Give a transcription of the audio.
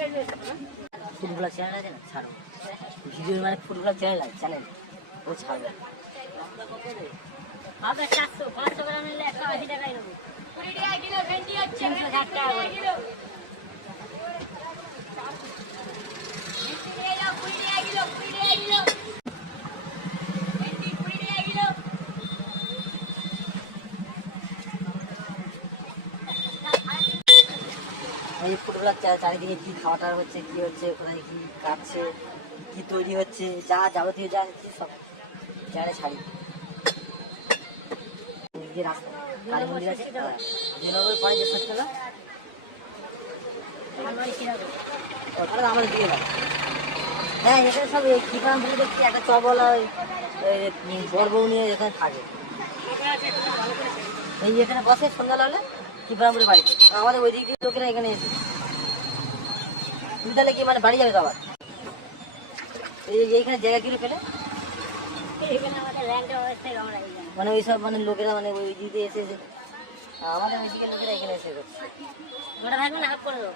Food blog channel আছে না, ছাড়ো ভিডিও, মানে ফুড ব্লগ চ্যানেল ও ছাড়ো। হবে 400 500 গ্রাম নিলে 180 টাকাই নেবো। 20 টাকা কিলো ভেন্ডি হচ্ছে, 360 টাকা কিলো। ভেন্ডি নিয়ে যাও 20 টাকা কিলো, 20 টাকা কিলো। ভেন্ডি 20 টাকা কিলো। এই ফুড ব্লগ চারিদিকে কি খাওয়াটা হচ্ছে, কি হচ্ছে, কোথায় কি কাটছে, কি তৈরি হচ্ছে, যা যাবতীয় যা হচ্ছে সব চ্যানেলে ছাড়ি। যে রাস্তা কালী মন্দির আছে, জেনগর পরে যে সত্যি না ওটা আমাদের দিকে না। হ্যাঁ, এখানে সব এই ঠিকানা থেকে দেখছি একটা চবলা বড় বউ নিয়ে এখানে থাকে। এই এখানে বসে সন্ধ্যা হলে ত্রিপুরামপুরের বাড়িতে, আমাদের ওই দিক দিয়ে লোকেরা এখানে এসে। তুমি তাহলে কি মানে বাড়ি যাবে তো আবার? এইখানে জায়গা কিনে পেলে এখানে আমাদের ল্যান্ড অবস্থায় আমরা মানে ওই সব মানে লোকেরা মানে ওই দিক দিয়ে এসে আমাদের ওই দিকে লোকেরা এখানে এসে করছে। ওটা থাকবে না, হাফ করে দেবো।